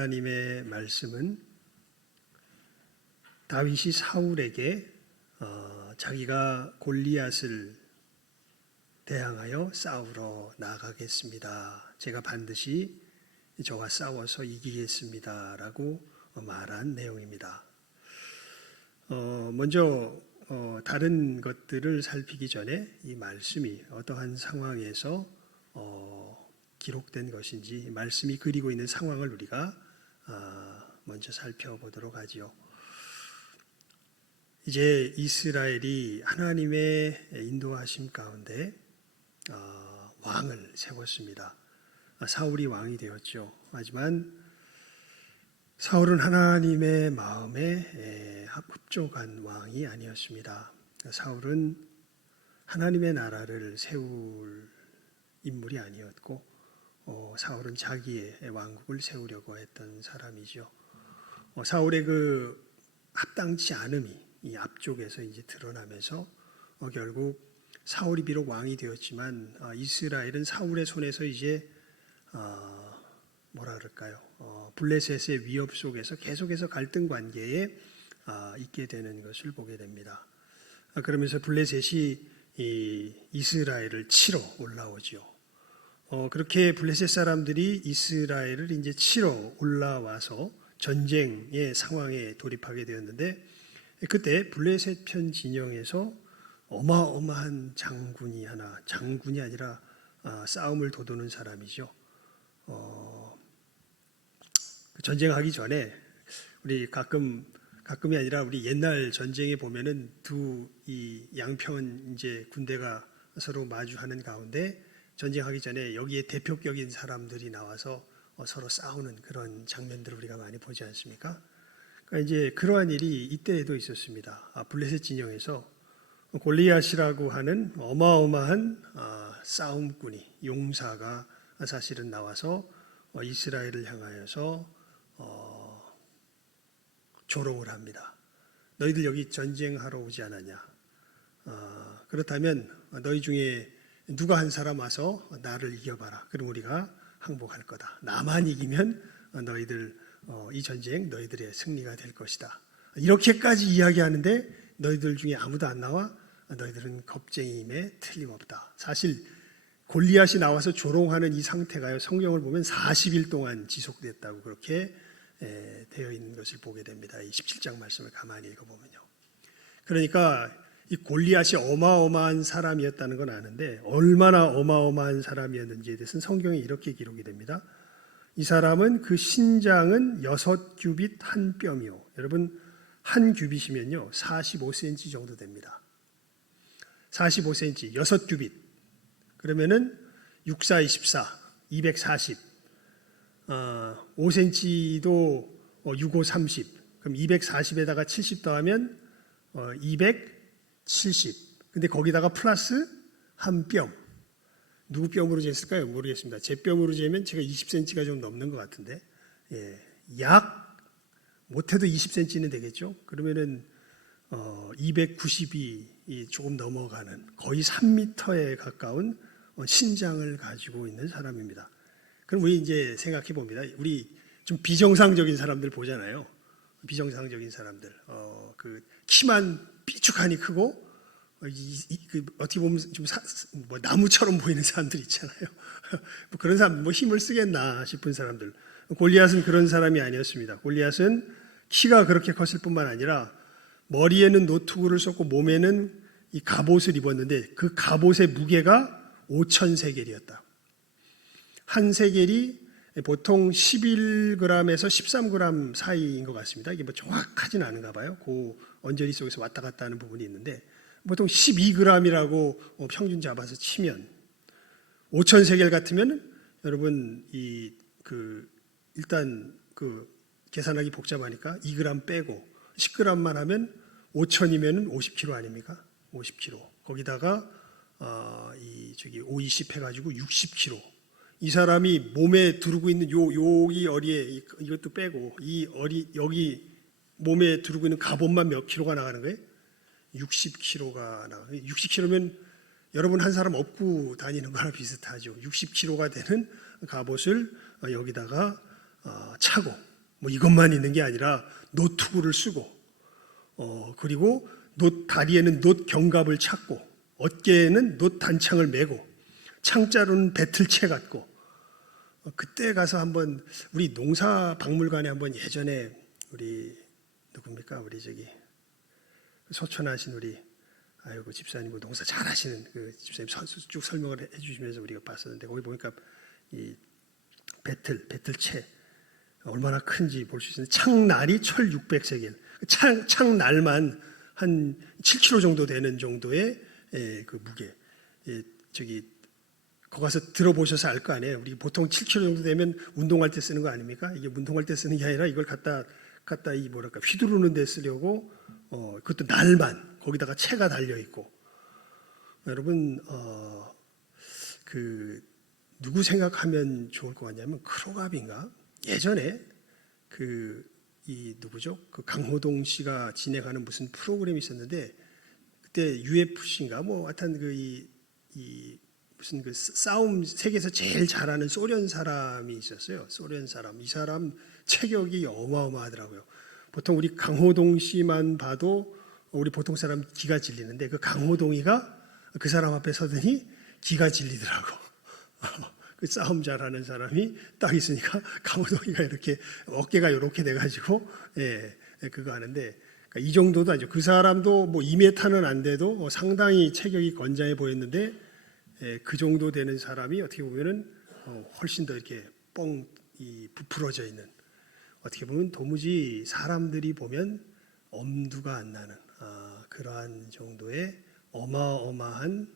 하나님의 말씀은 다윗이 사울에게 자기가 골리앗을 대항하여 싸우러 나가겠습니다. 제가 반드시 저와 싸워서 이기겠습니다. 라고 말한 내용입니다. 먼저 다른 것들을 살피기 전에 이 말씀이 어떠한 상황에서 기록된 것인지, 말씀이 그리고 있는 상황을 우리가 먼저 살펴보도록 하지요. 이제 이스라엘이 하나님의 인도하심 가운데 왕을 세웠습니다. 사울이 왕이 되었죠. 하지만 사울은 하나님의 마음에 흡족한 왕이 아니었습니다. 사울은 하나님의 나라를 세울 인물이 아니었고, 사울은 자기의 왕국을 세우려고 했던 사람이죠. 사울의 그 합당치 않음이 이 앞쪽에서 이제 드러나면서 결국 사울이 비록 왕이 되었지만 이스라엘은 사울의 손에서 이제 뭐라 그럴까요? 블레셋의 위협 속에서 계속해서 갈등 관계에 있게 되는 것을 보게 됩니다. 그러면서 블레셋이 이 이스라엘을 치러 올라오죠. 그렇게 블레셋 사람들이 이스라엘을 이제 치러 올라와서 전쟁의 상황에 돌입하게 되었는데, 그때 블레셋 편 진영에서 어마어마한 장군이 아니라 싸움을 도두는 사람이죠. 전쟁하기 전에 우리 가끔이 아니라 우리 옛날 전쟁에 보면은 이 양편 이제 군대가 서로 마주하는 가운데 전쟁하기 전에 여기에 대표격인 사람들이 나와서 서로 싸우는 그런 장면들을 우리가 많이 보지 않습니까? 그러니까 이제 그러한 일이 이때에도 있었습니다. 블레셋 진영에서 골리앗이라고 하는 어마어마한 싸움꾼이, 용사가 사실은 나와서 이스라엘을 향하여서 조롱을 합니다. 너희들 여기 전쟁하러 오지 않았냐? 그렇다면 너희 중에 누가 한 사람 와서 나를 이겨봐라. 그럼 우리가 항복할 거다. 나만 이기면 너희들 이 전쟁 너희들의 승리가 될 것이다. 이렇게까지 이야기하는데 너희들 중에 아무도 안 나와? 너희들은 겁쟁이임에 틀림없다. 사실 골리앗이 나와서 조롱하는 이 상태가요, 성경을 보면 40일 동안 지속됐다고 그렇게 되어 있는 것을 보게 됩니다. 이 17장 말씀을 가만히 읽어보면요. 그러니까 이 골리앗이 어마어마한 사람이었다는 건 아는데, 얼마나 어마어마한 사람이었는지에 대해서는 성경에 이렇게 기록이 됩니다. 이 사람은 그 신장은 6규빗 한 뼘이요. 여러분, 한 규빗이면요 45cm 정도 됩니다. 45cm, 6규빗. 그러면은 6, 4, 24, 240. 5cm도 6, 5, 30. 그럼 240에다가 70 더하면 270. 근데 거기다가 플러스 한 뼘. 누구 뼘으로 쟀을까요? 모르겠습니다. 제 뼘으로 재면 제가 20cm가 좀 넘는 것 같은데, 약 못해도 20cm는 되겠죠. 그러면은 290이 조금 넘어가는 거의 3m에 가까운 신장을 가지고 있는 사람입니다. 그럼 우리 이제 생각해 봅니다. 우리 좀 비정상적인 사람들 보잖아요. 비정상적인 사람들, 그 키만 삐죽하니 크고, 어떻게 보면 좀 나무처럼 보이는 사람들 있잖아요. 뭐 그런 사람, 힘을 쓰겠나 싶은 사람들. 골리앗은 그런 사람이 아니었습니다. 골리앗은 키가 그렇게 컸을 뿐만 아니라 머리에는 노투구를 썼고 몸에는 이 갑옷을 입었는데, 그 갑옷의 무게가 5,000세겔이었다. 한 세겔이 보통 11g에서 13g 사이인 것 같습니다. 이게 뭐 정확하진 않은가 봐요. 그 언저리 속에서 왔다 갔다 하는 부분이 있는데, 보통 12g이라고 평균 잡아서 치면 5,000세겔 같으면 여러분 일단 계산하기 복잡하니까 2g 빼고 10g만 하면 5,000이면 50kg 아닙니까? 50kg. 거기다가 520 해가지고 60kg. 이 사람이 몸에 두르고 있는 여기 어리에 이것도 빼고 여기 몸에 두르고 있는 갑옷만 몇 킬로가 나가는 거예요? 60kg가 나가요. 60kg면 여러분 한 사람 업고 다니는 거랑 비슷하죠. 60kg가 되는 갑옷을 여기다가 차고 뭐 이것만 있는 게 아니라 노투구를 쓰고 그리고 다리에는 놋 견갑을 찾고 어깨에는 놋 단창을 메고 창자로는 배틀채 갖고 그때 가서 한번 우리 농사박물관에 한번 예전에 우리 누굽니까 우리 저기 소천하신 우리 집사님 농사 잘하시는 그 집사님 쭉 설명을 해주시면서 우리가 봤었는데 거기 보니까 이 배틀채 얼마나 큰지 볼 수 있는데 창날이 철 600세겔 창날만 한 7kg 정도 되는 정도의 그 무게 저기 거기 가서 들어보셔서 알 거 아니에요. 우리 보통 7kg 정도 되면 운동할 때 쓰는 거 아닙니까? 이게 운동할 때 쓰는 게 아니라 이걸 갖다 이 뭐랄까 휘두르는 데 쓰려고 그것도 날만 거기다가 채가 달려 있고 여러분 그 누구 생각하면 좋을 것 같냐면 크로갑인가 예전에 이 누구죠? 그 강호동 씨가 진행하는 무슨 프로그램이 있었는데 그때 UFC인가 뭐 하여튼 무슨 그 싸움 세계에서 제일 잘하는 소련 사람이 있었어요. 소련 사람. 이 사람 체격이 어마어마하더라고요. 보통 우리 강호동 씨만 봐도 우리 보통 사람 기가 질리는데 그 강호동이가 그 사람 앞에 서더니 기가 질리더라고. 그 싸움 잘하는 사람이 딱 있으니까 강호동이가 이렇게 어깨가 이렇게 돼가지고 그거 하는데 그러니까 이 정도도 아니죠. 그 사람도 뭐 2m는 안 돼도 상당히 체격이 건장해 보였는데 그 정도 되는 사람이 어떻게 보면은 훨씬 더 이렇게 부풀어져 있는 어떻게 보면 도무지 사람들이 보면 엄두가 안 나는 그러한 정도의 어마어마한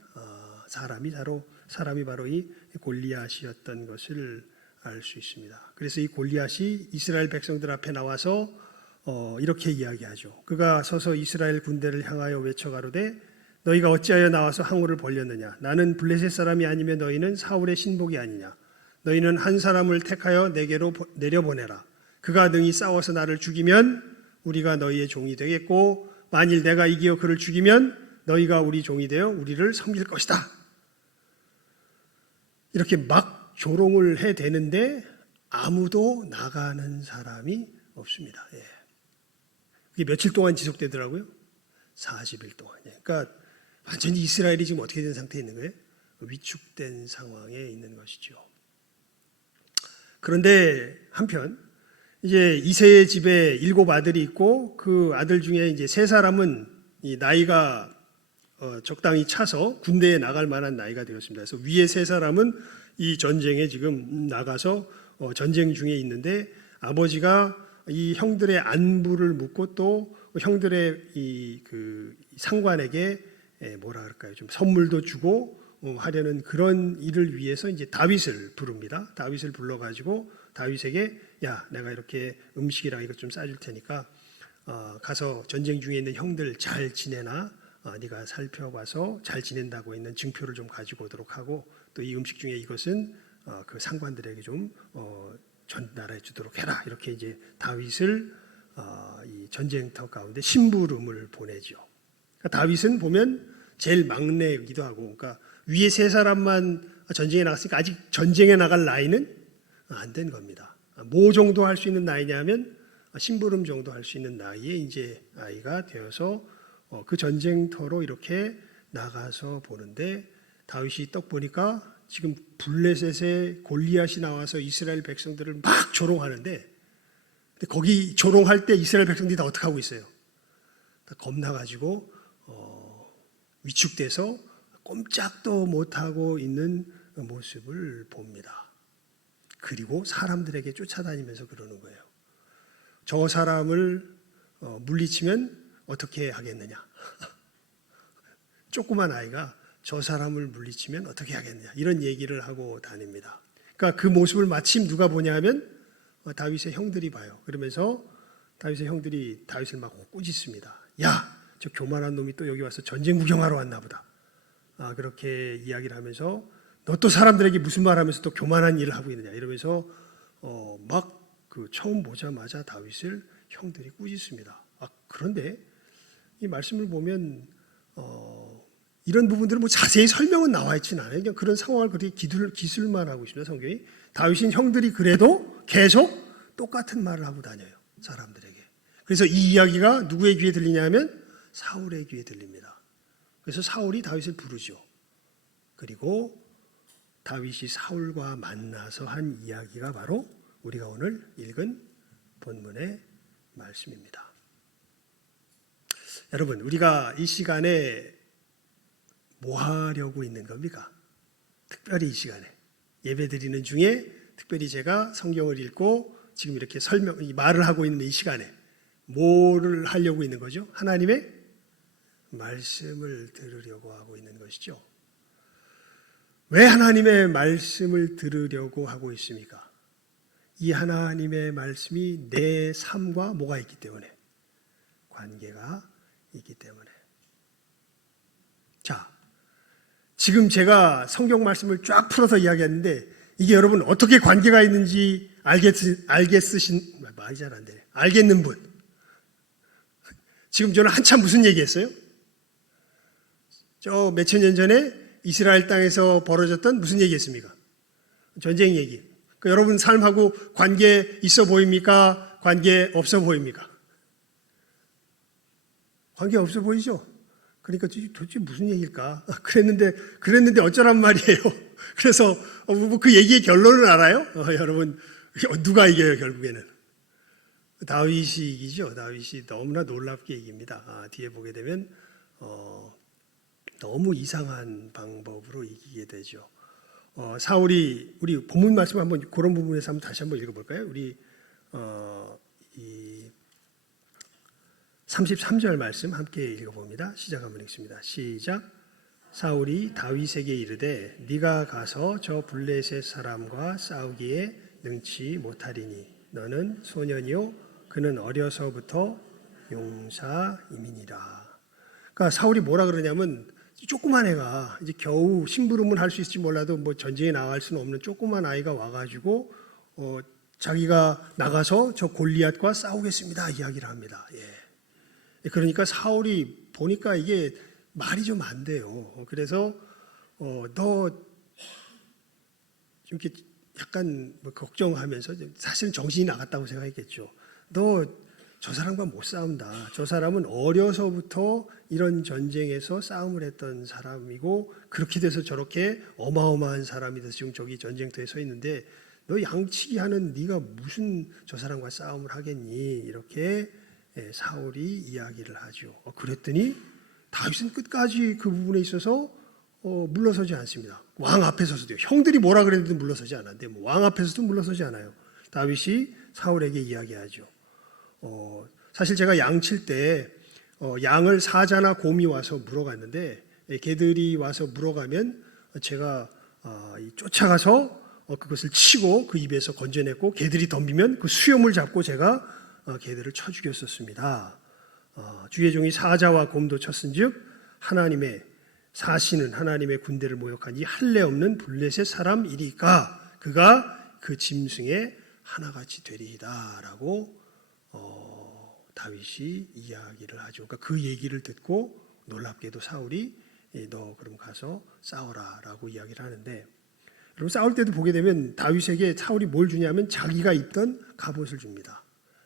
사람이 바로 이 골리앗이었던 것을 알 수 있습니다. 그래서 이 골리앗이 이스라엘 백성들 앞에 나와서 이렇게 이야기하죠. 그가 서서 이스라엘 군대를 향하여 외쳐가로되 너희가 어찌하여 나와서 항우를 벌렸느냐? 나는 블레셋 사람이 아니면 너희는 사울의 신복이 아니냐? 너희는 한 사람을 택하여 내게로 내려보내라. 그가 능히 싸워서 나를 죽이면 우리가 너희의 종이 되겠고 만일 내가 이기어 그를 죽이면 너희가 우리 종이 되어 우리를 섬길 것이다. 이렇게 막 조롱을 해대는데 아무도 나가는 사람이 없습니다. 이게 며칠 동안 지속되더라고요. 40일 동안. 그러니까 완전히 이스라엘이 지금 어떻게 된 상태에 있는 거예요? 위축된 상황에 있는 것이죠. 그런데 한편 이제 이새의 집에 7 아들이 있고 그 아들 중에 이제 3사람은 이 나이가 적당히 차서 군대에 나갈 만한 나이가 되었습니다. 그래서 위에 3사람은 이 전쟁에 지금 나가서 전쟁 중에 있는데 아버지가 이 형들의 안부를 묻고 또 형들의 그 상관에게 뭐라 그럴까요? 좀 선물도 주고 하려는 그런 일을 위해서 이제 다윗을 부릅니다. 다윗을 불러가지고 다윗에게 야 내가 이렇게 음식이랑 이것 좀 싸줄 테니까 가서 전쟁 중에 있는 형들 잘 지내나 네가 살펴봐서 잘 지낸다고 있는 증표를 좀 가지고 오도록 하고 또 이 음식 중에 이것은 그 상관들에게 좀 전달해 주도록 해라. 이렇게 이제 다윗을 이 전쟁터 가운데 심부름을 보내죠. 그러니까 다윗은 보면 제일 막내이기도 하고, 그러니까 위에 3사람만 전쟁에 나갔으니까 아직 전쟁에 나갈 나이는 안 된 겁니다. 뭐 정도 할 수 있는 나이냐면 심부름 정도 할 수 있는 나이에 이제 아이가 되어서 그 전쟁터로 이렇게 나가서 보는데 다윗이 떡 보니까 지금 블레셋의 골리앗이 나와서 이스라엘 백성들을 막 조롱하는데 거기 조롱할 때 이스라엘 백성들이 다 어떻게 하고 있어요? 다 겁나가지고 위축돼서 꼼짝도 못하고 있는 모습을 봅니다. 그리고 사람들에게 쫓아다니면서 그러는 거예요. 저 사람을 물리치면 어떻게 하겠느냐? 조그만 아이가 저 사람을 물리치면 어떻게 하겠느냐? 이런 얘기를 하고 다닙니다. 그러니까 그 모습을 마침 누가 보냐 하면 다윗의 형들이 봐요. 그러면서 다윗의 형들이 다윗을 막 꾸짖습니다. 야, 저 교만한 놈이 또 여기 와서 전쟁 구경하러 왔나 보다. 그렇게 이야기를 하면서 너 또 사람들에게 무슨 말하면서 또 교만한 일을 하고 있느냐 이러면서 막 그 처음 보자마자 다윗을 형들이 꾸짖습니다. 그런데 이 말씀을 보면 이런 부분들은 뭐 자세히 설명은 나와 있지는 않아요. 그냥 그런 상황을 그렇게 기술만 하고 있습니다. 성경이. 다윗인 형들이 그래도 계속 똑같은 말을 하고 다녀요. 사람들에게. 그래서 이 이야기가 누구의 귀에 들리냐면 사울의 귀에 들립니다. 그래서 사울이 다윗을 부르죠. 그리고 다윗이 사울과 만나서 한 이야기가 바로 우리가 오늘 읽은 본문의 말씀입니다. 여러분, 우리가 이 시간에 뭐 하려고 있는 겁니까? 특별히 이 시간에 예배 드리는 중에 특별히 제가 성경을 읽고 지금 이렇게 말을 하고 있는 이 시간에 뭐를 하려고 있는 거죠? 하나님의 말씀을 들으려고 하고 있는 것이죠. 왜 하나님의 말씀을 들으려고 하고 있습니까? 이 하나님의 말씀이 내 삶과 뭐가 있기 때문에, 관계가 있기 때문에. 자, 지금 제가 성경 말씀을 쫙 풀어서 이야기했는데 이게 여러분 어떻게 관계가 있는지 말이 잘 안 되네. 알겠는 분. 지금 저는 한참 무슨 얘기했어요? 저 몇천 년 전에 이스라엘 땅에서 벌어졌던 무슨 얘기했습니까? 전쟁 얘기. 여러분 삶하고 관계 있어 보입니까? 관계 없어 보입니까? 관계 없어 보이죠? 그러니까 도대체 무슨 얘기일까? 그랬는데 어쩌란 말이에요. 그래서 그 얘기의 결론을 알아요? 여러분 누가 이겨요 결국에는? 다윗이 이기죠. 다윗이 너무나 놀랍게 이깁니다. 뒤에 보게 되면 너무 이상한 방법으로 이기게 되죠. 사울이 우리 본문 말씀 한번 그런 부분에서 다시 한번 읽어볼까요? 우리 이 33절 말씀 함께 읽어봅니다. 시작 한번 읽습니다. 시작. 사울이 다윗에게 이르되 네가 가서 저 블레셋 사람과 싸우기에 능치 못하리니 너는 소년이요 그는 어려서부터 용사임이니라. 그러니까 사울이 뭐라 그러냐면 조그만 애가 이제 겨우 심부름은 할 수 있을지 몰라도 뭐 전쟁에 나갈 수는 없는 조그만 아이가 와가지고 자기가 나가서 저 골리앗과 싸우겠습니다 이야기를 합니다. 예. 그러니까 사울이 보니까 이게 말이 좀 안 돼요. 그래서 너 좀 이렇게 약간 뭐 걱정하면서 사실은 정신이 나갔다고 생각했겠죠. 너 저 사람과 못 싸운다. 저 사람은 어려서부터 이런 전쟁에서 싸움을 했던 사람이고 그렇게 돼서 저렇게 어마어마한 사람이 돼서 지금 저기 전쟁터에 서 있는데 너 양치기 하는 네가 무슨 저 사람과 싸움을 하겠니? 이렇게 사울이 이야기를 하죠. 그랬더니 다윗은 끝까지 그 부분에 있어서 물러서지 않습니다. 왕 앞에 서서도요. 형들이 뭐라 그랬는데 물러서지 않았는데 뭐 왕 앞에서도 물러서지 않아요. 다윗이 사울에게 이야기하죠. 사실 제가 양칠 때 양을 사자나 곰이 와서 물어갔는데 개들이 와서 물어가면 제가 쫓아가서 그것을 치고 그 입에서 건져냈고 개들이 덤비면 그 수염을 잡고 제가 개들을 쳐 죽였었습니다. 주의 종이 사자와 곰도 쳤은즉 하나님의 사신은 하나님의 군대를 모욕한 이 할례 없는 블레셋 사람이리까 그가 그 짐승의 하나같이 되리이다라고 다윗이 이야기를 하죠. 그러니까 그 얘기를 듣고 놀랍게도 사울이 너 그럼 가서 싸워라라고 이야기를 하는데 여러분 싸울 때도 보게 되면 다윗에게 사울이 뭘 주냐면 자기가 입던 갑옷을 줍니다.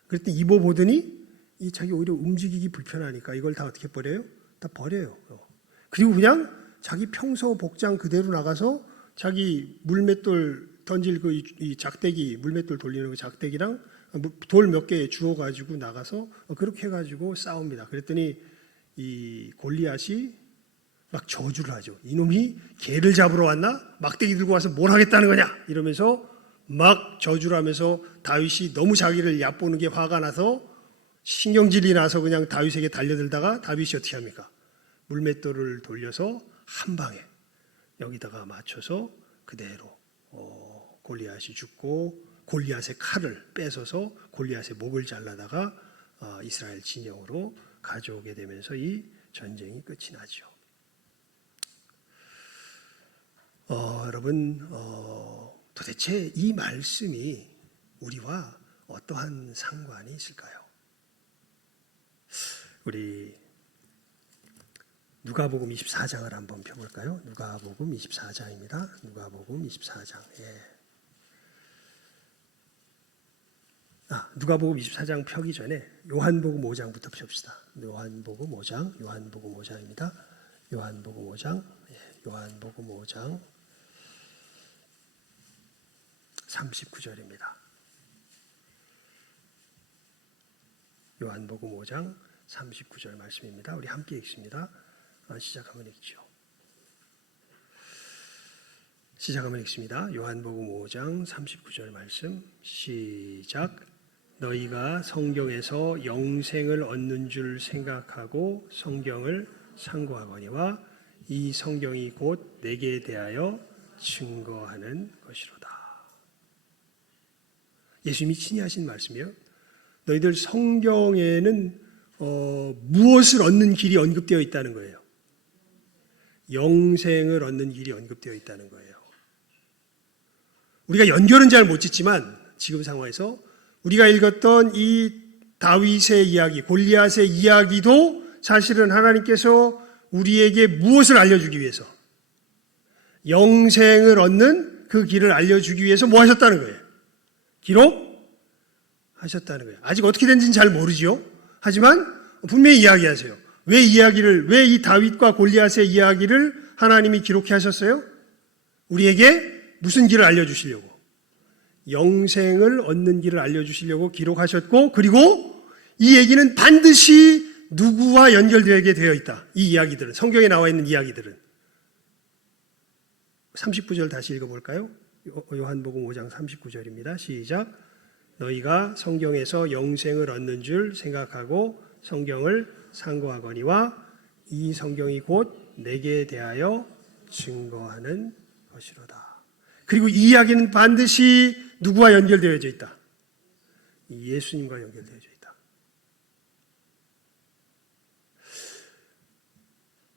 그랬더니 입어보더니 이 자기 오히려 움직이기 불편하니까 이걸 다 어떻게 버려요? 다 버려요. 그리고 그냥 자기 평소 복장 그대로 나가서 자기 물맷돌 던질 그 이 작대기 물맷돌 돌리는 그 작대기랑 돌 몇 개 주워 가지고 나가서 그렇게 해가지고 싸웁니다. 그랬더니 이 골리앗이 막 저주를 하죠. 이놈이 개를 잡으러 왔나? 막대기 들고 와서 뭘 하겠다는 거냐? 이러면서 막 저주를 하면서 다윗이 너무 자기를 얕보는 게 화가 나서 신경질이 나서 그냥 다윗에게 달려들다가 다윗이 어떻게 합니까? 물맷돌을 돌려서 한 방에 여기다가 맞춰서 그대로 골리앗이 죽고 골리앗의 칼을 뺏어서 골리앗의 목을 잘라다가 이스라엘 진영으로 가져오게 되면서 이 전쟁이 끝이 나죠. 여러분 도대체 이 말씀이 우리와 어떠한 상관이 있을까요? 우리 누가복음 24장을 한번 펴볼까요? 누가복음 24장입니다. 누가복음 24장. 예. 누가복음 24장 펴기 전에 요한복음 5장부터 펴봅시다. 요한복음 5장입니다. 요한복음 5장 39절입니다. 요한복음 5장 39절 말씀입니다. 우리 함께 읽습니다. 시작하면 읽죠. 시작하면 읽습니다. 요한복음 5장 39절 말씀 시작. 너희가 성경에서 영생을 얻는 줄 생각하고 성경을 상고하거니와 이 성경이 곧 내게 대하여 증거하는 것이로다. 예수님이 친히 하신 말씀이요. 너희들 성경에는 무엇을 얻는 길이 언급되어 있다는 거예요. 영생을 얻는 길이 언급되어 있다는 거예요. 우리가 연결은 잘 못 짓지만 지금 상황에서 우리가 읽었던 이 다윗의 이야기, 골리앗의 이야기도 사실은 하나님께서 우리에게 무엇을 알려주기 위해서, 영생을 얻는 그 길을 알려주기 위해서 뭐 하셨다는 거예요? 기록하셨다는 거예요. 아직 어떻게 된지는 잘 모르죠. 하지만 분명히 이야기하세요. 왜 이 다윗과 골리앗의 이야기를 하나님이 기록해 하셨어요? 우리에게 무슨 길을 알려주시려고? 영생을 얻는 길을 알려주시려고 기록하셨고, 그리고 이 얘기는 반드시 누구와 연결되게 되어 있다. 이 이야기들은, 성경에 나와 있는 이야기들은. 39절 다시 읽어볼까요? 요한복음 5장 39절입니다. 시작. 너희가 성경에서 영생을 얻는 줄 생각하고 성경을 상고하거니와 이 성경이 곧 내게 대하여 증거하는 것이로다. 그리고 이 이야기는 반드시 누구와 연결되어져 있다? 예수님과 연결되어져 있다.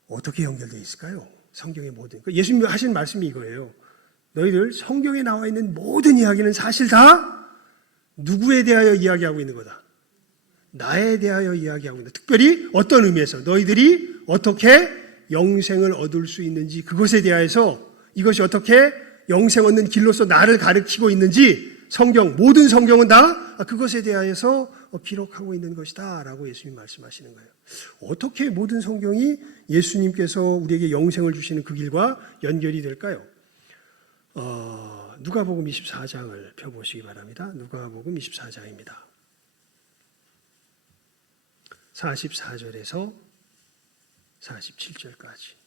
어떻게 연결되어 있을까요? 성경의 모든. 예수님이 하신 말씀이 이거예요. 너희들 성경에 나와 있는 모든 이야기는 사실 다 누구에 대하여 이야기하고 있는 거다? 나에 대하여 이야기하고 있는 거다. 특별히 어떤 의미에서 너희들이 어떻게 영생을 얻을 수 있는지, 그것에 대해서 이것이 어떻게 영생 얻는 길로서 나를 가르치고 있는지 모든 성경은 다 그것에 대하여서 기록하고 있는 것이다 라고 예수님 말씀하시는 거예요. 어떻게 모든 성경이 예수님께서 우리에게 영생을 주시는 그 길과 연결이 될까요? 누가복음 24장을 펴보시기 바랍니다. 누가복음 24장입니다. 44절에서 47절까지.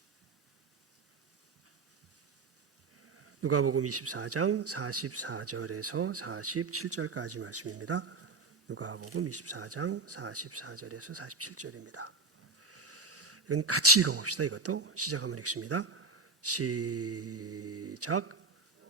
누가복음 24장 44절에서 47절까지 말씀입니다. 누가복음 24장 44절에서 47절입니다. 이건 같이 읽어봅시다. 이것도 시작하면 읽습니다. 시작.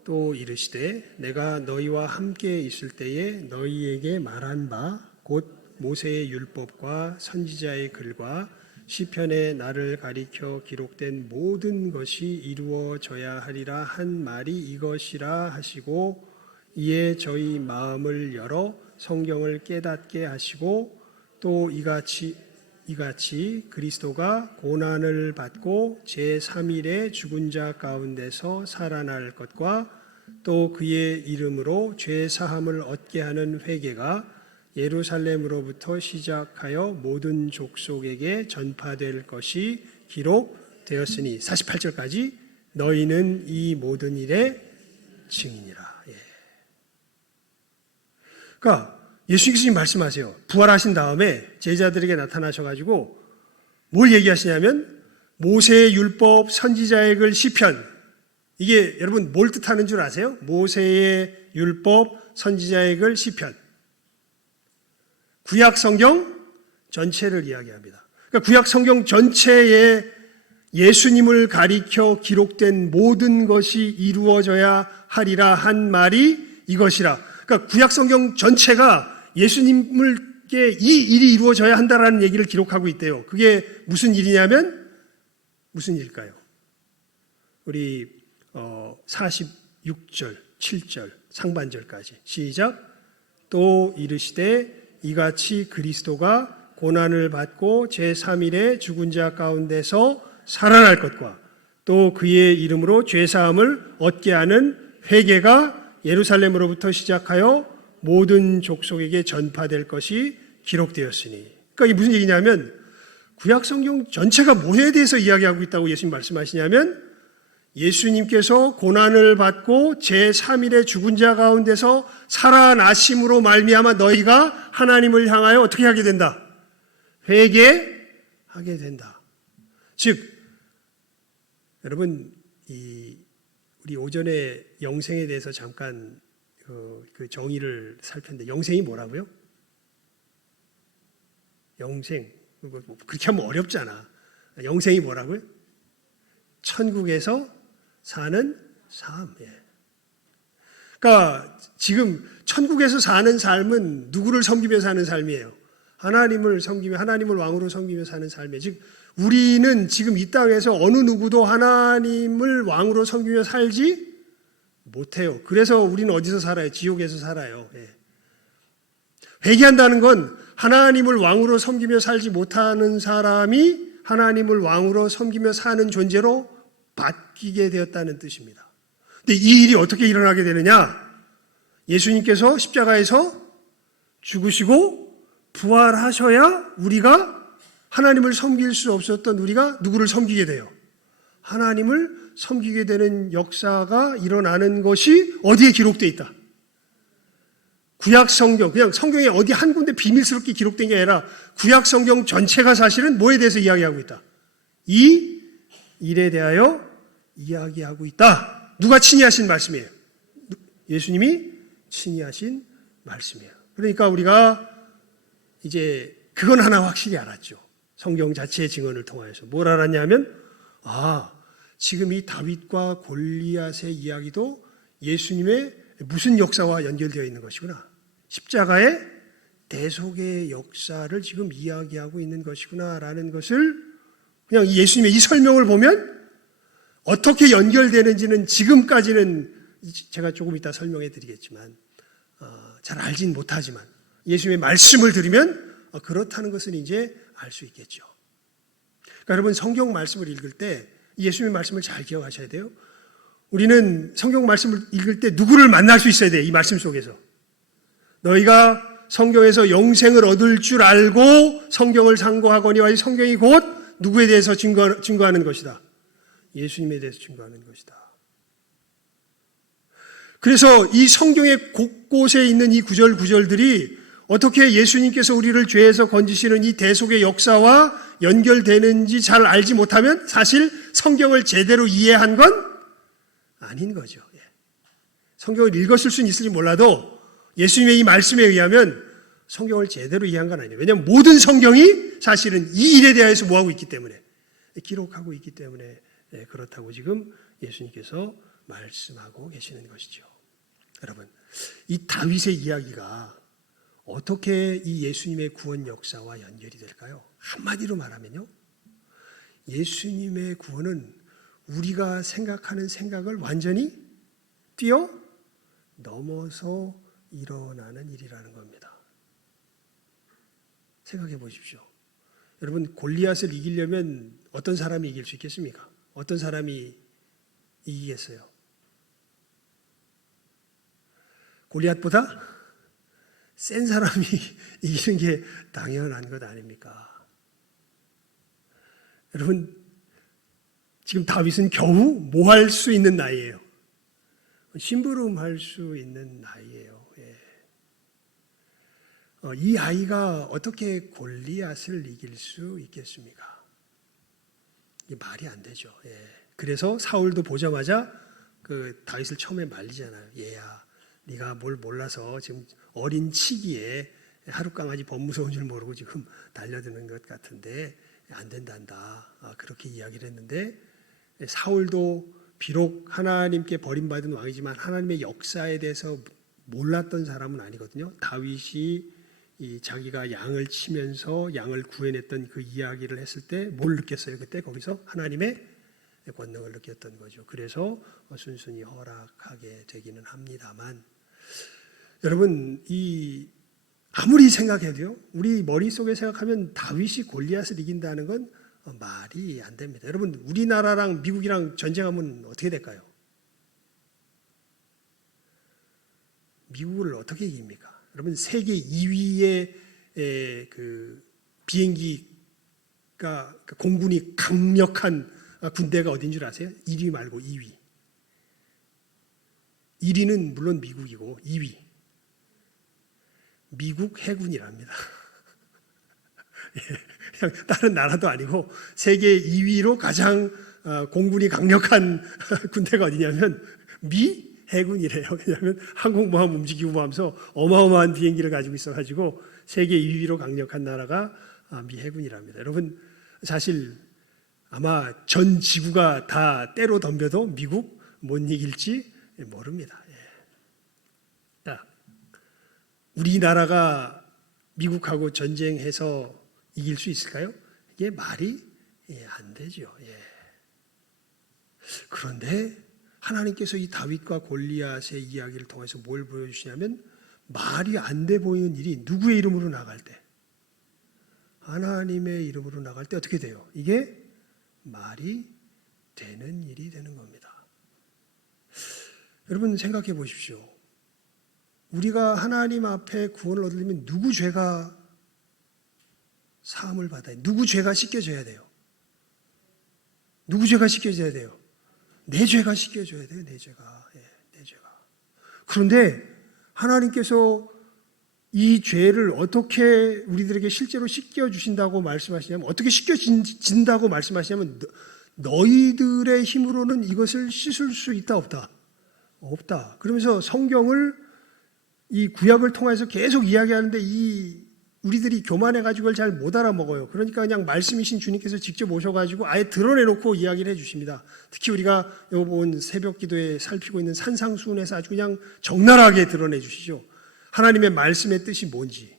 또 이르시되 내가 너희와 함께 있을 때에 너희에게 말한 바 곧 모세의 율법과 선지자의 글과 시편에 나를 가리켜 기록된 모든 것이 이루어져야 하리라 한 말이 이것이라 하시고 이에 저희 마음을 열어 성경을 깨닫게 하시고 또 이같이 그리스도가 고난을 받고 제3일에 죽은 자 가운데서 살아날 것과 또 그의 이름으로 죄 사함을 얻게 하는 회개가 예루살렘으로부터 시작하여 모든 족속에게 전파될 것이 기록되었으니 48절까지 너희는 이 모든 일의 증인이라. 그러니까 예수님께서 말씀하세요. 부활하신 다음에 제자들에게 나타나셔가지고 뭘 얘기하시냐면 모세의 율법, 선지자의 글, 시편, 이게 여러분 뭘 뜻하는 줄 아세요? 모세의 율법, 선지자의 글, 시편. 구약 성경 전체를 이야기합니다. 그러니까 구약 성경 전체에 예수님을 가리켜 기록된 모든 것이 이루어져야 하리라 한 말이 이것이라. 그러니까 구약 성경 전체가 예수님께 이 일이 이루어져야 한다라는 얘기를 기록하고 있대요. 그게 무슨 일이냐면 무슨 일일까요? 우리 46절, 7절 상반절까지 시작. 또 이르시되 이같이 그리스도가 고난을 받고 제3일에 죽은 자 가운데서 살아날 것과 또 그의 이름으로 죄사함을 얻게 하는 회개가 예루살렘으로부터 시작하여 모든 족속에게 전파될 것이 기록되었으니. 그러니까 이게 무슨 얘기냐면 구약 성경 전체가 뭐에 대해서 이야기하고 있다고 예수님 말씀하시냐면 예수님께서 고난을 받고 제3일에 죽은 자 가운데서 살아나심으로 말미암아 너희가 하나님을 향하여 어떻게 하게 된다? 회개하게 된다. 즉 여러분 우리 오전에 영생에 대해서 잠깐 그 정의를 살폈는데 영생이 뭐라고요? 영생 그렇게 하면 어렵잖아. 영생이 뭐라고요? 천국에서 사는 삶. 그러니까 지금 천국에서 사는 삶은 누구를 섬기며 사는 삶이에요? 하나님을 섬기며 하나님을 왕으로 섬기며 사는 삶이에요. 즉 우리는 지금 이 땅에서 어느 누구도 하나님을 왕으로 섬기며 살지 못해요. 그래서 우리는 어디서 살아요? 지옥에서 살아요. 회개한다는 건 하나님을 왕으로 섬기며 살지 못하는 사람이 하나님을 왕으로 섬기며 사는 존재로 바뀌게 되었다는 뜻입니다. 근데 이 일이 어떻게 일어나게 되느냐? 예수님께서 십자가에서 죽으시고 부활하셔야 우리가 하나님을 섬길 수 없었던 우리가 누구를 섬기게 돼요? 하나님을 섬기게 되는 역사가 일어나는 것이 어디에 기록되어 있다? 구약 성경, 그냥 성경에 어디 한 군데 비밀스럽게 기록된 게 아니라 구약 성경 전체가 사실은 뭐에 대해서 이야기하고 있다? 이 일에 대하여 이야기하고 있다. 누가 친히 하신 말씀이에요? 예수님이 친히 하신 말씀이에요. 그러니까 우리가 이제 그건 하나 확실히 알았죠. 성경 자체의 증언을 통하여서 뭘 알았냐면 지금 이 다윗과 골리앗의 이야기도 예수님의 무슨 역사와 연결되어 있는 것이구나. 십자가의 대속의 역사를 지금 이야기하고 있는 것이구나라는 것을 그냥 예수님의 이 설명을 보면 어떻게 연결되는지는 지금까지는 제가 조금 이따 설명해 드리겠지만 잘 알진 못하지만 예수님의 말씀을 들으면 그렇다는 것은 이제 알 수 있겠죠. 그러니까 여러분 성경 말씀을 읽을 때 예수님의 말씀을 잘 기억하셔야 돼요. 우리는 성경 말씀을 읽을 때 누구를 만날 수 있어야 돼요. 이 말씀 속에서. 너희가 성경에서 영생을 얻을 줄 알고 성경을 상고하거니와 이 성경이 곧 누구에 대해서 증거하는 것이다. 예수님에 대해서 증거하는 것이다. 그래서 이 성경의 곳곳에 있는 이 구절들이 어떻게 예수님께서 우리를 죄에서 건지시는 이 대속의 역사와 연결되는지 잘 알지 못하면 사실 성경을 제대로 이해한 건 아닌 거죠. 성경을 읽었을 수는 있을지 몰라도 예수님의 이 말씀에 의하면 성경을 제대로 이해한 건 아니에요. 왜냐하면 모든 성경이 사실은 이 일에 대해서 뭐하고 있기 때문에 기록하고 있기 때문에 그렇다고 지금 예수님께서 말씀하고 계시는 것이죠. 여러분, 이 다윗의 이야기가 어떻게 이 예수님의 구원 역사와 연결이 될까요? 한마디로 말하면요. 예수님의 구원은 우리가 생각하는 생각을 완전히 뛰어넘어서 일어나는 일이라는 겁니다. 생각해 보십시오. 여러분, 골리앗을 이기려면 어떤 사람이 이길 수 있겠습니까? 어떤 사람이 이기겠어요? 골리앗보다 센 사람이 이기는 게 당연한 것 아닙니까? 여러분, 지금 다윗은 겨우 뭐 할 수 있는 나이예요? 심부름할 수 있는 나이예요. 이 아이가 어떻게 골리앗을 이길 수 있겠습니까? 이게 말이 안 되죠. 그래서 사울도 보자마자 그 다윗을 처음에 말리잖아요. 얘야, 네가 뭘 몰라서 지금 어린 치기에 하룻강아지 범무서운 줄 모르고 지금 달려드는 것 같은데 안 된단다. 그렇게 이야기를 했는데 사울도 비록 하나님께 버림받은 왕이지만 하나님의 역사에 대해서 몰랐던 사람은 아니거든요. 다윗이 자기가 양을 치면서 양을 구해냈던 그 이야기를 했을 때 뭘 느꼈어요? 그때 거기서 하나님의 권능을 느꼈던 거죠. 그래서 순순히 허락하게 되기는 합니다만 여러분, 아무리 생각해도요, 우리 머릿속에 생각하면 다윗이 골리앗을 이긴다는 건 말이 안 됩니다. 여러분, 우리나라랑 미국이랑 전쟁하면 어떻게 될까요? 미국을 어떻게 이깁니까? 여러분 세계 2위의 그 비행기가 공군이 강력한 군대가 어딘 줄 아세요? 1위 말고 2위. 1위는 물론 미국이고 2위 미국 해군이랍니다. 그냥 다른 나라도 아니고 세계 2위로 가장 공군이 강력한 군대가 어디냐면 미 해군이래요. 왜냐하면 항공모함 움직이고 하면서 어마어마한 비행기를 가지고 있어가지고 세계 2위로 강력한 나라가 미 해군이랍니다. 여러분 사실 아마 전 지구가 다 때로 덤벼도 미국 못 이길지 모릅니다. 자, 우리나라가 미국하고 전쟁해서 이길 수 있을까요? 이게 말이 안 되죠. 그런데 하나님께서 이 다윗과 골리앗의 이야기를 통해서 뭘 보여주시냐면 말이 안 돼 보이는 일이 누구의 이름으로 나갈 때, 하나님의 이름으로 나갈 때 어떻게 돼요? 이게 말이 되는 일이 되는 겁니다. 여러분 생각해 보십시오. 우리가 하나님 앞에 구원을 얻으려면 누구 죄가 사함을 받아야 돼요? 누구 죄가 씻겨져야 돼요? 누구 죄가 씻겨져야 돼요? 내 죄가 씻겨져야 돼요. 내 죄가. 내 죄가. 그런데 하나님께서 이 죄를 어떻게 우리들에게 실제로 씻겨주신다고 말씀하시냐면, 어떻게 씻겨진다고 말씀하시냐면, 너희들의 힘으로는 이것을 씻을 수 있다 없다? 없다. 그러면서 성경을 이 구약을 통해서 계속 이야기하는데 우리들이 교만해가지고 그걸 잘 못 알아먹어요. 그러니까 그냥 말씀이신 주님께서 직접 오셔가지고 아예 드러내놓고 이야기를 해주십니다. 특히 우리가 이번 새벽 기도에 살피고 있는 산상수훈에서 아주 그냥 적나라하게 드러내 주시죠. 하나님의 말씀의 뜻이 뭔지.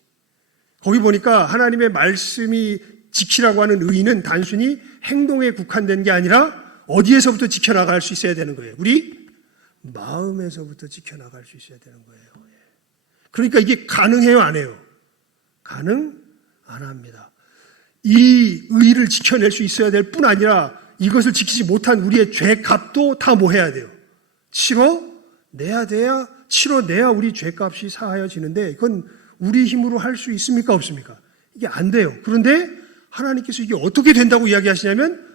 거기 보니까 하나님의 말씀이 지키라고 하는 의의는 단순히 행동에 국한된 게 아니라 어디에서부터 지켜나갈 수 있어야 되는 거예요. 우리 마음에서부터 지켜나갈 수 있어야 되는 거예요. 그러니까 이게 가능해요, 안 해요? 가능 안 합니다. 이 의의를 지켜낼 수 있어야 될 뿐 아니라 이것을 지키지 못한 우리의 죄값도 다 뭐 해야 돼요? 치러내야 우리 죄값이 사하여지는데, 이건 우리 힘으로 할 수 있습니까 없습니까? 이게 안 돼요. 그런데 하나님께서 이게 어떻게 된다고 이야기하시냐면,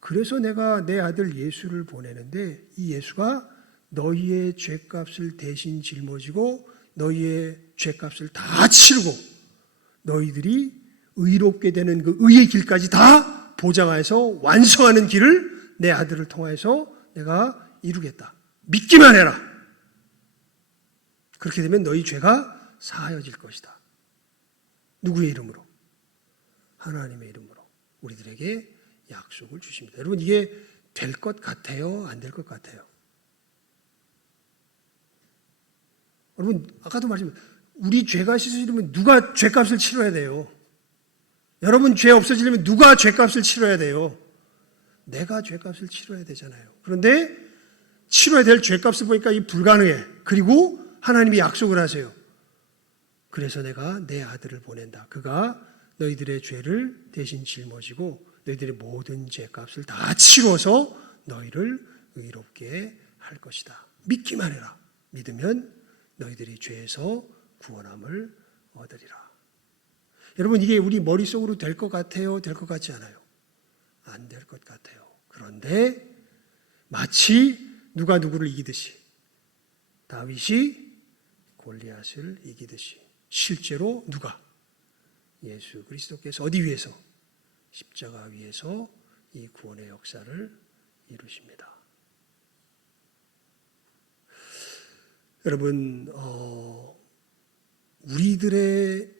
그래서 내가 내 아들 예수를 보내는데 이 예수가 너희의 죄값을 대신 짊어지고 너희의 죄값을 다 치르고 너희들이 의롭게 되는 그 의의 길까지 다 보장해서 완성하는 길을 내 아들을 통해서 내가 이루겠다. 믿기만 해라. 그렇게 되면 너희 죄가 사하여질 것이다. 누구의 이름으로? 하나님의 이름으로 우리들에게 약속을 주십니다. 여러분 이게 될 것 같아요? 안 될 것 같아요? 여러분 아까도 말씀드렸지만 우리 죄가 씻어지려면 누가 죄값을 치러야 돼요? 여러분 죄 없어지려면 누가 죄값을 치러야 돼요? 내가 죄값을 치러야 되잖아요. 그런데 치러야 될 죄값을 보니까 이 불가능해. 그리고 하나님이 약속을 하세요. 그래서 내가 내 아들을 보낸다. 그가 너희들의 죄를 대신 짊어지고 너희들의 모든 죄값을 다 치러서 너희를 의롭게 할 것이다. 믿기만 해라. 믿으면 너희들이 죄에서 구원함을 얻으리라. 여러분 이게 우리 머릿속으로 될 것 같아요? 될 것 같지 않아요? 안 될 것 같아요. 그런데 마치 누가 누구를 이기듯이 다윗이 골리앗을 이기듯이 실제로 누가? 예수 그리스도께서 어디 위에서? 십자가 위에서 이 구원의 역사를 이루십니다. 여러분 우리들의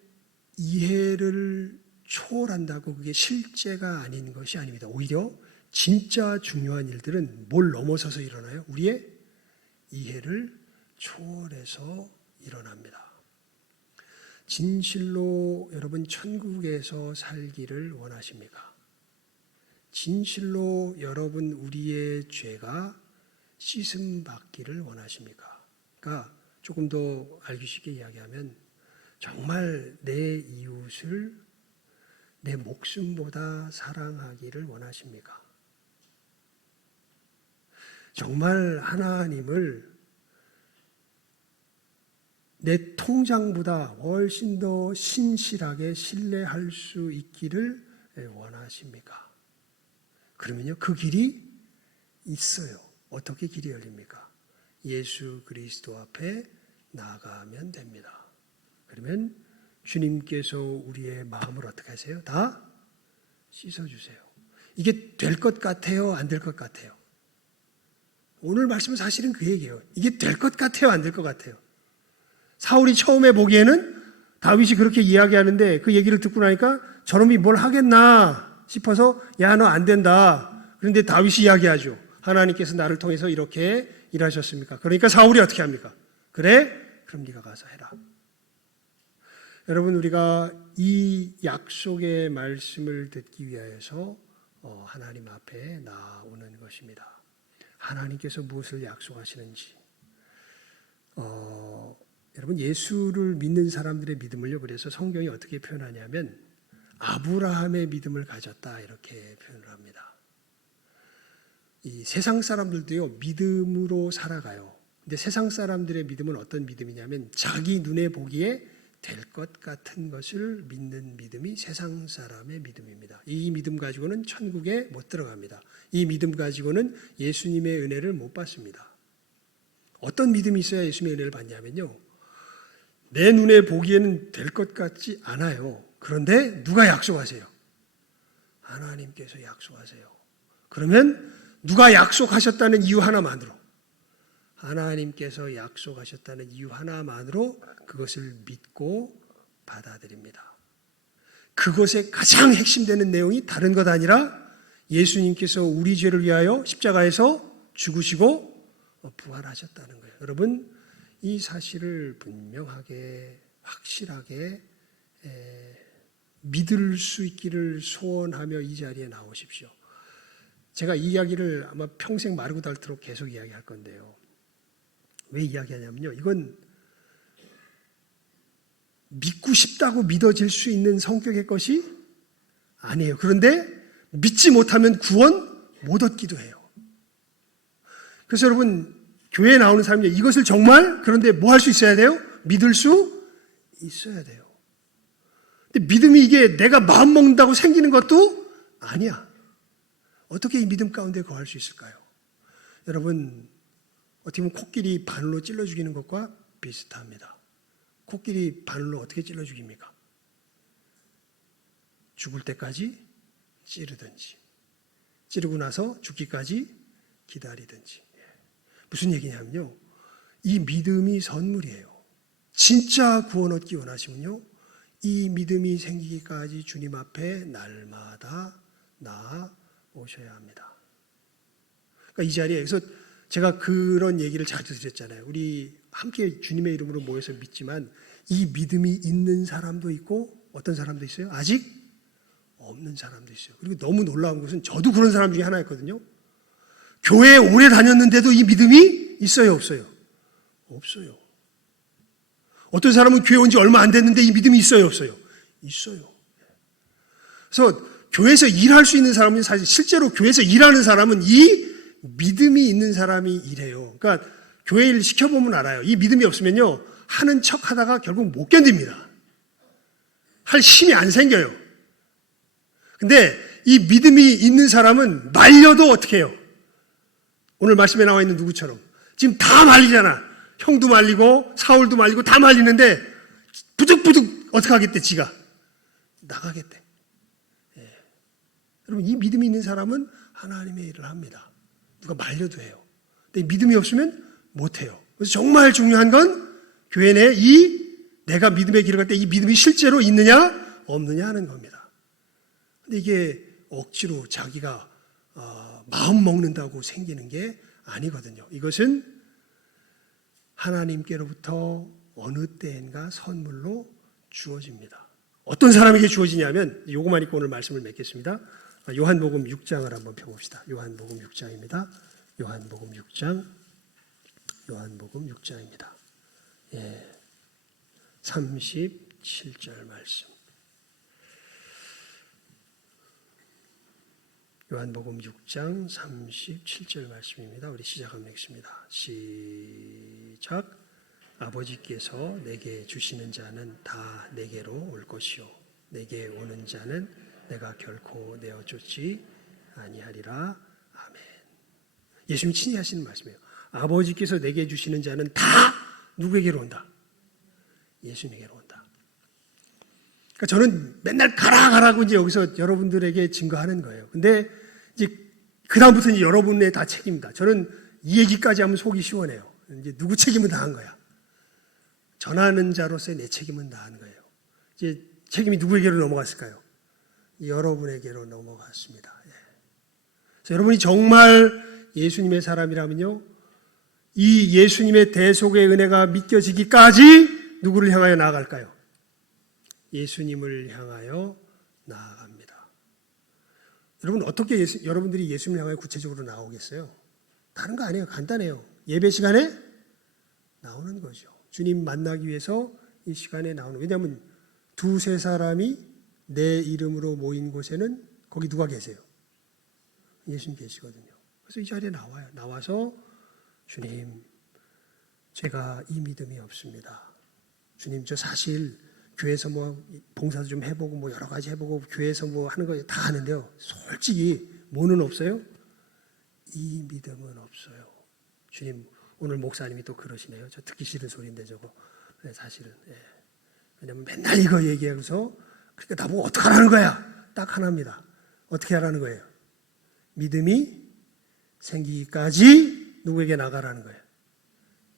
이해를 초월한다고 그게 실제가 아닌 것이 아닙니다. 오히려 진짜 중요한 일들은 뭘 넘어서서 일어나요? 우리의 이해를 초월해서 일어납니다. 진실로 여러분 천국에서 살기를 원하십니까? 진실로 여러분 우리의 죄가 씻음 받기를 원하십니까? 그러니까 조금 더 알기 쉽게 이야기하면 정말 내 이웃을 내 목숨보다 사랑하기를 원하십니까? 정말 하나님을 내 통장보다 훨씬 더 신실하게 신뢰할 수 있기를 원하십니까? 그러면요, 그 길이 있어요. 어떻게 길이 열립니까? 예수 그리스도 앞에 나아가면 됩니다. 그러면 주님께서 우리의 마음을 어떻게 하세요? 다 씻어주세요. 이게 될 것 같아요? 안 될 것 같아요? 오늘 말씀은 사실은 그 얘기예요. 이게 될 것 같아요? 안 될 것 같아요? 사울이 처음에 보기에는 다윗이 그렇게 이야기하는데 그 얘기를 듣고 나니까 저놈이 뭘 하겠나 싶어서 야, 너 안 된다. 그런데 다윗이 이야기하죠. 하나님께서 나를 통해서 이렇게 일하셨습니까? 그러니까 사울이 어떻게 합니까? 그래? 그럼 네가 가서 해라. 여러분, 우리가 이 약속의 말씀을 듣기 위하여서 하나님 앞에 나오는 것입니다. 하나님께서 무엇을 약속하시는지. 여러분, 예수를 믿는 사람들의 믿음을요, 그래서 성경이 어떻게 표현하냐면 아브라함의 믿음을 가졌다 이렇게 표현을 합니다. 이 세상 사람들도요, 믿음으로 살아가요. 근데 세상 사람들의 믿음은 어떤 믿음이냐면 자기 눈에 보기에 될 것 같은 것을 믿는 믿음이 세상 사람의 믿음입니다. 이 믿음 가지고는 천국에 못 들어갑니다. 이 믿음 가지고는 예수님의 은혜를 못 받습니다. 어떤 믿음이 있어야 예수님의 은혜를 받냐면요, 내 눈에 보기에는 될 것 같지 않아요. 그런데 누가 약속하세요? 하나님께서 약속하세요. 그러면 누가 약속하셨다는 이유 하나만으로, 하나님께서 약속하셨다는 이유 하나만으로 그것을 믿고 받아들입니다. 그것의 가장 핵심되는 내용이 다른 것 아니라 예수님께서 우리 죄를 위하여 십자가에서 죽으시고 부활하셨다는 거예요. 여러분, 이 사실을 분명하게 확실하게 믿을 수 있기를 소원하며 이 자리에 나오십시오. 제가 이 이야기를 아마 평생 마르고 닳도록 계속 이야기할 건데요. 왜 이야기하냐면요, 이건 믿고 싶다고 믿어질 수 있는 성격의 것이 아니에요. 그런데 믿지 못하면 구원 못 얻기도 해요. 그래서 여러분, 교회에 나오는 사람이 이것을 정말, 그런데 뭐 할 수 있어야 돼요? 믿을 수 있어야 돼요. 근데 믿음이 이게 내가 마음 먹는다고 생기는 것도 아니야. 어떻게 이 믿음 가운데 거할 수 있을까요? 여러분, 어떻게 보면 코끼리 바늘로 찔러 죽이는 것과 비슷합니다. 코끼리 바늘로 어떻게 찔러 죽입니까? 죽을 때까지 찌르든지, 찌르고 나서 죽기까지 기다리든지. 무슨 얘기냐면요, 이 믿음이 선물이에요. 진짜 구원 얻기 원하시면요, 이 믿음이 생기기까지 주님 앞에 날마다 나아오셔야 합니다. 그러니까 이 자리에서 제가 그런 얘기를 자주 드렸잖아요. 우리 함께 주님의 이름으로 모여서 믿지만 이 믿음이 있는 사람도 있고 어떤 사람도 있어요? 아직 없는 사람도 있어요. 그리고 너무 놀라운 것은 저도 그런 사람 중에 하나였거든요. 교회에 오래 다녔는데도 이 믿음이 있어요, 없어요? 없어요. 어떤 사람은 교회 온 지 얼마 안 됐는데 이 믿음이 있어요, 없어요? 있어요. 그래서 교회에서 일할 수 있는 사람은 사실 실제로 교회에서 일하는 사람은 이 믿음이 있는 사람이 일해요. 그러니까 교회 일 시켜보면 알아요. 이 믿음이 없으면요, 하는 척 하다가 결국 못 견딥니다. 할 힘이 안 생겨요. 근데 이 믿음이 있는 사람은 말려도 어떻게 해요? 오늘 말씀에 나와 있는 누구처럼 지금 다 말리잖아. 형도 말리고 사울도 말리고 다 말리는데 부득부득 어떻게 하겠대? 지가 나가겠대. 여러분, 이 믿음이 있는 사람은 하나님의 일을 합니다. 누가 말려도 해요. 근데 믿음이 없으면 못해요. 그래서 정말 중요한 건 교회 내에 내가 믿음의 길을 갈 때 이 믿음이 실제로 있느냐 없느냐 하는 겁니다. 근데 이게 억지로 자기가 마음 먹는다고 생기는 게 아니거든요. 이것은 하나님께로부터 어느 때인가 선물로 주어집니다. 어떤 사람에게 주어지냐면 요거만 읽고 오늘 말씀을 맺겠습니다. 요한복음 6장을 한번 펴봅시다. 요한복음 6장입니다. 요한복음 6장입니다. 37절 말씀. 요한복음 6장 37절 말씀입니다. 우리 시작하겠습니다. 시작. 아버지께서 내게 주시는 자는 다 내게로 올 것이요 내게 오는 자는 내가 결코 내어 쫓지 아니하리라. 아멘. 예수님 친히 하시는 말씀이에요. 아버지께서 내게 주시는 자는 다 누구에게로 온다? 예수님에게로 온다. 그러니까 저는 맨날 가라고 이제 여기서 여러분들에게 증거하는 거예요. 근데 이제 그다음부터는 이제 여러분의 다 책임이다. 저는 이 얘기까지 하면 속이 시원해요. 이제 누구 책임은 다한 거야. 전하는 자로서의 내 책임은 다한 거예요. 이제 책임이 누구에게로 넘어갔을까요? 여러분에게로 넘어갔습니다. 예. 그래서 여러분이 정말 예수님의 사람이라면요, 이 예수님의 대속의 은혜가 믿겨지기까지 누구를 향하여 나아갈까요? 예수님을 향하여 나아갑니다. 여러분 어떻게 여러분들이 예수님을 향하여 구체적으로 나오겠어요? 다른 거 아니에요. 간단해요. 예배 시간에 나오는 거죠. 주님 만나기 위해서 이 시간에 나오는. 왜냐하면 두세 사람이 내 이름으로 모인 곳에는 거기 누가 계세요? 예수님 계시거든요. 그래서 이 자리에 나와요. 나와서 주님, 제가 이 믿음이 없습니다. 주님, 저 사실 교회에서 뭐 봉사도 좀 해보고 뭐 여러 가지 해보고 교회에서 뭐 하는 거 다 하는데요. 솔직히 뭐는 없어요? 이 믿음은 없어요. 주님, 오늘 목사님이 또 그러시네요. 저 듣기 싫은 소리인데 저거. 네, 사실은. 예. 왜냐면 맨날 이거 얘기하면서 그러니까 나보고 어떻게 하라는 거야? 딱 하나입니다. 어떻게 하라는 거예요? 믿음이 생기기까지 누구에게 나가라는 거예요?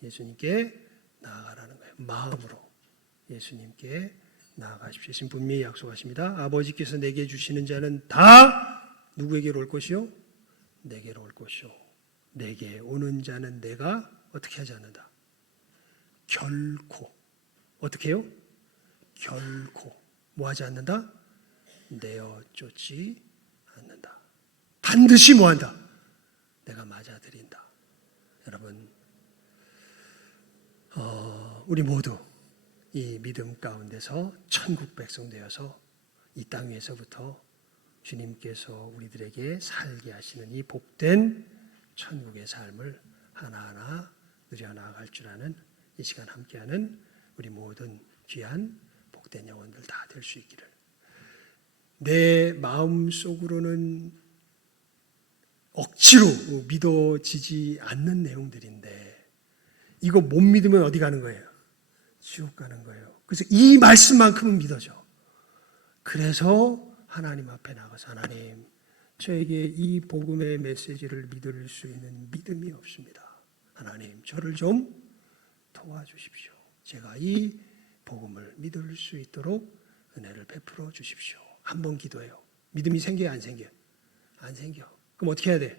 예수님께 나아가라는 거예요. 마음으로 예수님께 나아가십시오. 예수님 분명히 약속하십니다. 아버지께서 내게 주시는 자는 다 누구에게로 올 것이요? 내게로 올 것이요. 내게 오는 자는 내가 어떻게 하지 않는다? 결코. 어떻게 해요? 결코. 뭐 하지 않는다? 내어 쫓지 않는다. 반드시 뭐 한다? 내가 맞아들인다. 여러분, 우리 모두 이 믿음 가운데서 천국 백성 되어서 이 땅 위에서부터 주님께서 우리들에게 살게 하시는 이 복된 천국의 삶을 하나하나 누려나갈 줄 아는 이 시간 함께하는 우리 모든 귀한 복된 영혼들 다 될 수 있기를. 내 마음속으로는 억지로 믿어지지 않는 내용들인데 이거 못 믿으면 어디 가는 거예요? 지옥 가는 거예요. 그래서 이 말씀만큼은 믿어져. 그래서 하나님 앞에 나가서 하나님, 저에게 이 복음의 메시지를 믿을 수 있는 믿음이 없습니다. 하나님, 저를 좀 도와주십시오. 제가 이 복음을 믿을 수 있도록 은혜를 베풀어 주십시오. 한 번 기도해요. 믿음이 생겨요, 안 생겨요? 안 생겨. 그럼 어떻게 해야 돼?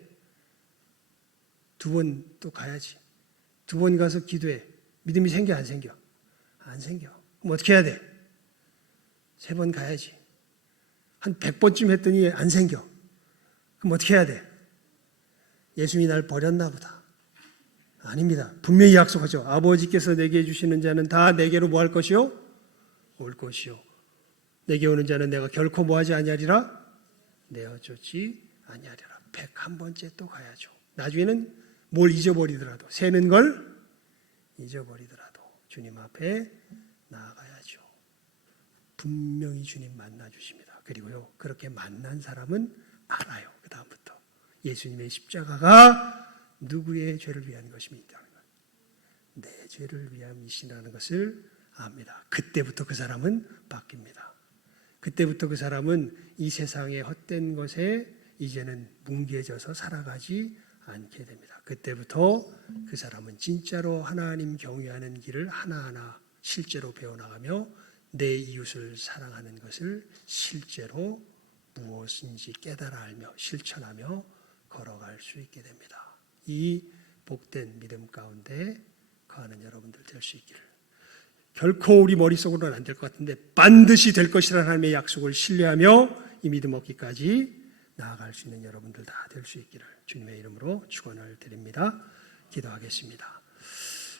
두 번 또 가야지. 두 번 가서 기도해. 믿음이 생겨, 안 생겨? 안 생겨. 그럼 어떻게 해야 돼? 세 번 가야지. 한 100번쯤 했더니 안 생겨. 그럼 어떻게 해야 돼? 예수님이 날 버렸나 보다. 아닙니다. 분명히 약속하죠. 아버지께서 내게 주시는 자는 다 내게로 뭐 할 것이요? 올 것이요. 내게 오는 자는 내가 결코 뭐 하지 아니하리라? 내어 쫓지 아니하리라. 101번째 또 가야죠. 나중에는 뭘 잊어버리더라도, 세는 걸 잊어버리더라도 주님 앞에 나아가야죠. 분명히 주님 만나주십니다. 그리고요, 그렇게 만난 사람은 알아요. 그 다음부터 예수님의 십자가가 누구의 죄를 위한 것입니까? 내 죄를 위함이시라는 것을 압니다. 그때부터 그 사람은 바뀝니다. 그때부터 그 사람은 이 세상의 헛된 것에 이제는 뭉개져서 살아가지 않게 됩니다. 그때부터 그 사람은 진짜로 하나님 경외하는 길을 하나하나 실제로 배워나가며 내 이웃을 사랑하는 것을 실제로 무엇인지 깨달아 알며 실천하며 걸어갈 수 있게 됩니다. 이 복된 믿음 가운데 거하는 여러분들 될 수 있기를. 결코 우리 머릿속으로는 안 될 것 같은데 반드시 될 것이라는 하나님의 약속을 신뢰하며 이 믿음 얻기까지 나아갈 수 있는 여러분들 다 될 수 있기를 주님의 이름으로 축원을 드립니다. 기도하겠습니다.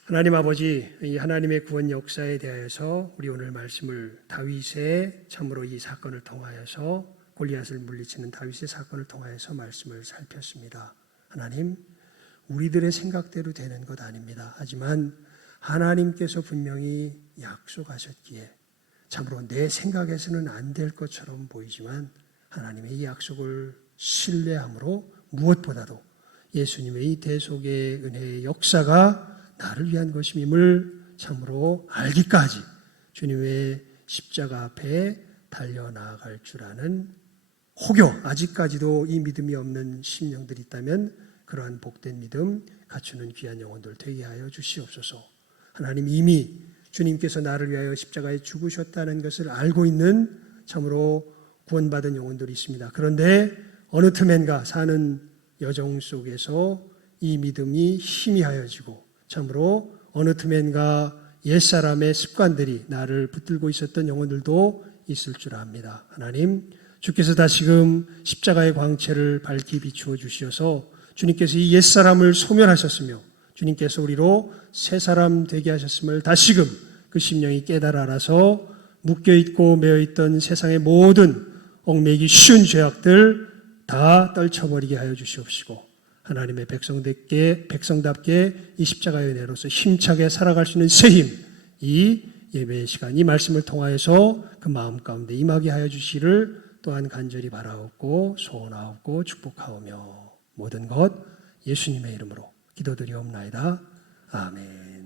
하나님 아버지, 이 하나님의 구원 역사에 대하여서 우리 오늘 말씀을 다윗의 참으로 이 사건을 통하여서 골리앗을 물리치는 다윗의 사건을 통하여서 말씀을 살폈습니다. 하나님, 우리들의 생각대로 되는 것 아닙니다. 하지만 하나님께서 분명히 약속하셨기에 참으로 내 생각에서는 안 될 것처럼 보이지만 하나님의 이 약속을 신뢰함으로 무엇보다도 예수님의 이 대속의 은혜의 역사가 나를 위한 것임을 참으로 알기까지 주님의 십자가 앞에 달려나갈 줄 아는 혹여 아직까지도 이 믿음이 없는 심령들이 있다면 그러한 복된 믿음 갖추는 귀한 영혼들 되게 하여 주시옵소서. 하나님 이미 주님께서 나를 위하여 십자가에 죽으셨다는 것을 알고 있는 참으로 구원받은 영혼들이 있습니다. 그런데 어느 틈엔가 사는 여정 속에서 이 믿음이 희미하여지고 참으로 어느 틈엔가 옛사람의 습관들이 나를 붙들고 있었던 영혼들도 있을 줄 압니다. 하나님 주께서 다시금 십자가의 광채를 밝히 비추어 주시어서 주님께서 이 옛사람을 소멸하셨으며 주님께서 우리로 새 사람 되게 하셨음을 다시금 그 심령이 깨달아 알아서 묶여있고 매여있던 세상의 모든 얽매이기 쉬운 죄악들 다 떨쳐버리게 하여 주시옵시고 하나님의 백성답게 이 십자가의 은혜로서 힘차게 살아갈 수 있는 새힘 이 예배의 시간 이 말씀을 통하여서 그 마음 가운데 임하게 하여 주시를 또한 간절히 바라옵고 소원하옵고 축복하오며 모든 것 예수님의 이름으로 기도드리옵나이다. 아멘.